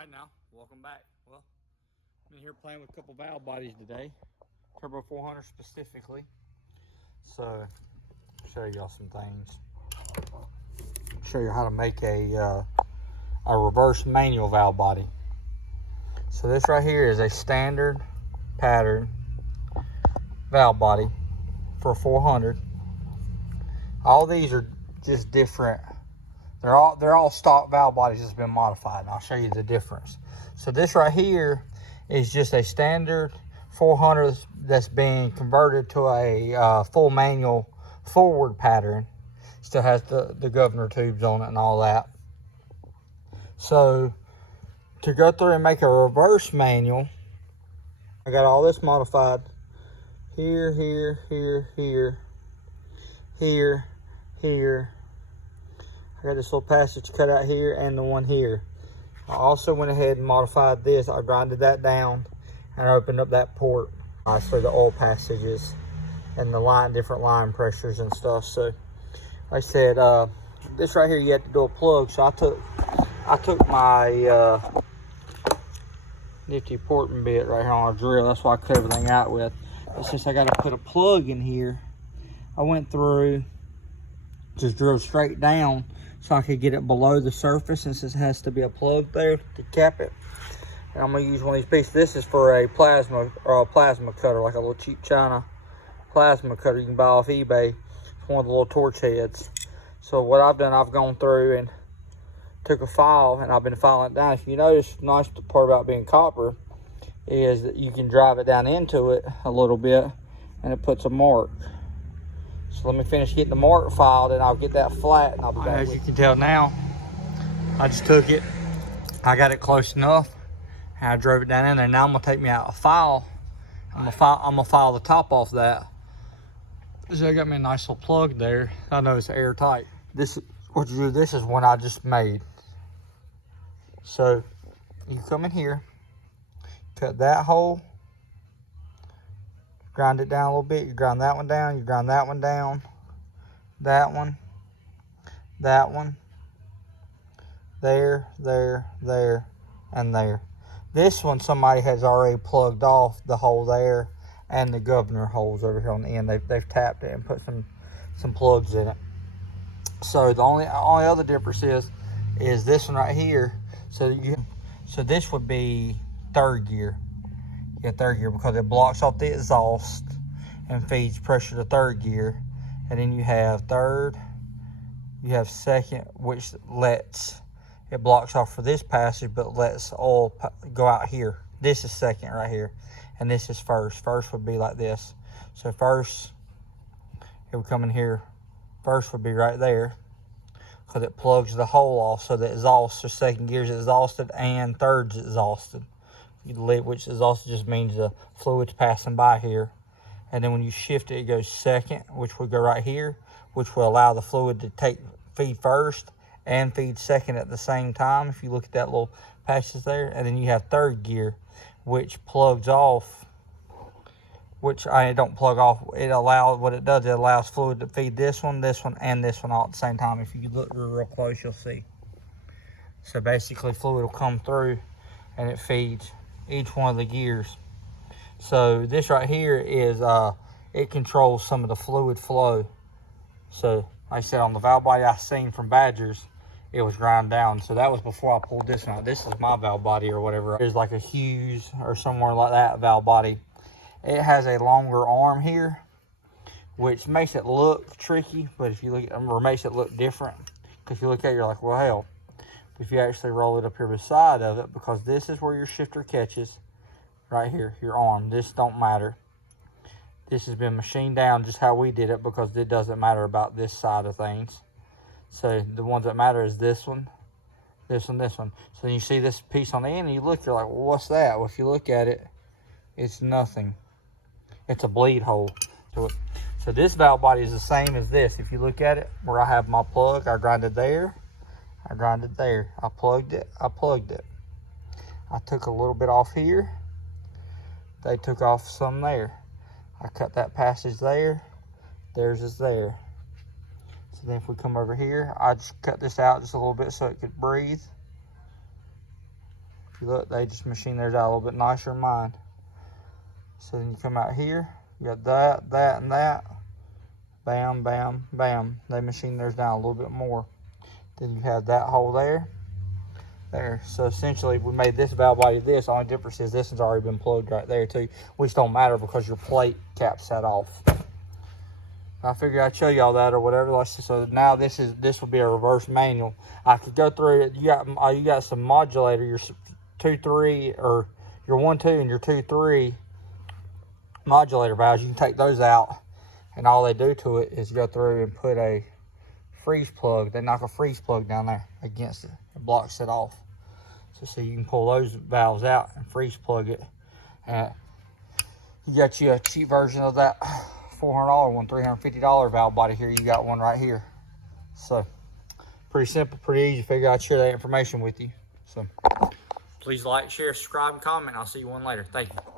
Alright now, welcome back. Well, I'm in here playing with a couple valve bodies today. Th400 specifically. So, show y'all some things. Show you how to make a reverse manual valve body. So this right here is a standard pattern valve body for 400. All these are just different. They're all stock valve bodies that's been modified, and I'll show you the difference. So this right here is just a standard 400 that's being converted to a full manual forward pattern. Still has the governor tubes on it and all that. So to go through and make a reverse manual, I got all this modified. Here, here, here, here, here, here. I got this little passage cut out here and the one here. I also went ahead and modified this. I grinded that down and I opened up that port for the oil passages and the different line pressures and stuff. So like I said, this right here you have to do a plug. So I took my nifty porting bit right here on a drill. That's what I cut everything out with. But since I got to put a plug in here, I went through, just drilled straight down so I could get it below the surface, since it has to be a plug there to cap it. And I'm gonna use one of these pieces. This is for a plasma cutter, like a little cheap China plasma cutter you can buy off eBay. It's one of the little torch heads. So what I've done, I've gone through and took a file and I've been filing it down. If you notice, the nice part about being copper is that you can drive it down into it a little bit and it puts a mark. So let me finish getting the mark filed and I'll get that flat and I'll be back. As you can tell now, I just took it, I got it close enough and I drove it down in there. Now I'm gonna take me out a file. I'm gonna file the top off that. So I got me a nice little plug there. I know it's airtight. This is what you do. This is one I just made. So you come in here, cut that hole, grind it down a little bit. You grind that one down, you grind that one down, that one, there, and there. This one somebody has already plugged off the hole there and the governor holes over here on the end. They've tapped it and put some plugs in it. So the only other difference is this one right here. So this would be third gear. Yeah, third gear, because it blocks off the exhaust and feeds pressure to third gear. And then you have third, you have second, which it blocks off for this passage but lets oil go out here. This is second right here, and this is first. First would be like this. So first, it would come in here. First would be right there, because it plugs the hole off so the exhaust, so second gear is exhausted and third's exhausted. Which exhausted just means the fluid's passing by here. And then when you shift it, it goes second, which will go right here, which will allow the fluid to feed first and feed second at the same time. If you look at that little passage there. And then you have third gear, which plugs off, which I don't plug off. It allows fluid to feed this one, and this one all at the same time. If you look real close, you'll see. So basically fluid will come through and it feeds each one of the gears. So this right here is it controls some of the fluid flow. So like I said, on the valve body I seen from Badgers, it was ground down. So that was before I pulled this one out. This is my valve body or whatever. There's like a Hughes or somewhere like that valve body. It has a longer arm here, which makes it look tricky, but if you look at it, or makes it look different. Because if you look at it, you're like, well, hell. If you actually roll it up here beside of it, because this is where your shifter catches, right here, your arm. This don't matter. This has been machined down just how we did it, because it doesn't matter about this side of things. So the ones that matter is this one, this one, this one. So then you see this piece on the end and you look, you're like, well, what's that? Well, if you look at it, it's nothing. It's a bleed hole to it. So this valve body is the same as this. If you look at it, where I have my plug, I grinded there, I grinded there. I plugged it, I plugged it. I took a little bit off here. They took off some there. I cut that passage there. Theirs is there. So then if we come over here, I just cut this out just a little bit so it could breathe. If you look, they just machine theirs out a little bit nicer than mine. So then you come out here, you got that, that, and that. Bam, bam, bam. They machine theirs down a little bit more. Then you have that hole there. There. So essentially we made this valve body this. The only difference is this one's already been plugged right there too, which don't matter because your plate cap's set off. I figured I'd show y'all that or whatever. So now this will be a reverse manual. I could go through it. You got some modulator, your 2-3 or your 1-2 and your 2-3 modulator valves. You can take those out, and all they do to it is go through and put a freeze plug. They knock a freeze plug down there against it. It blocks it off. So you can pull those valves out and freeze plug it. And you got you a cheap version of that $400 one, $350 valve body here. You got one right here. So pretty simple, pretty easy. Figure I'd share that information with you. So please like, share, subscribe, and comment. I'll see you one later. Thank you.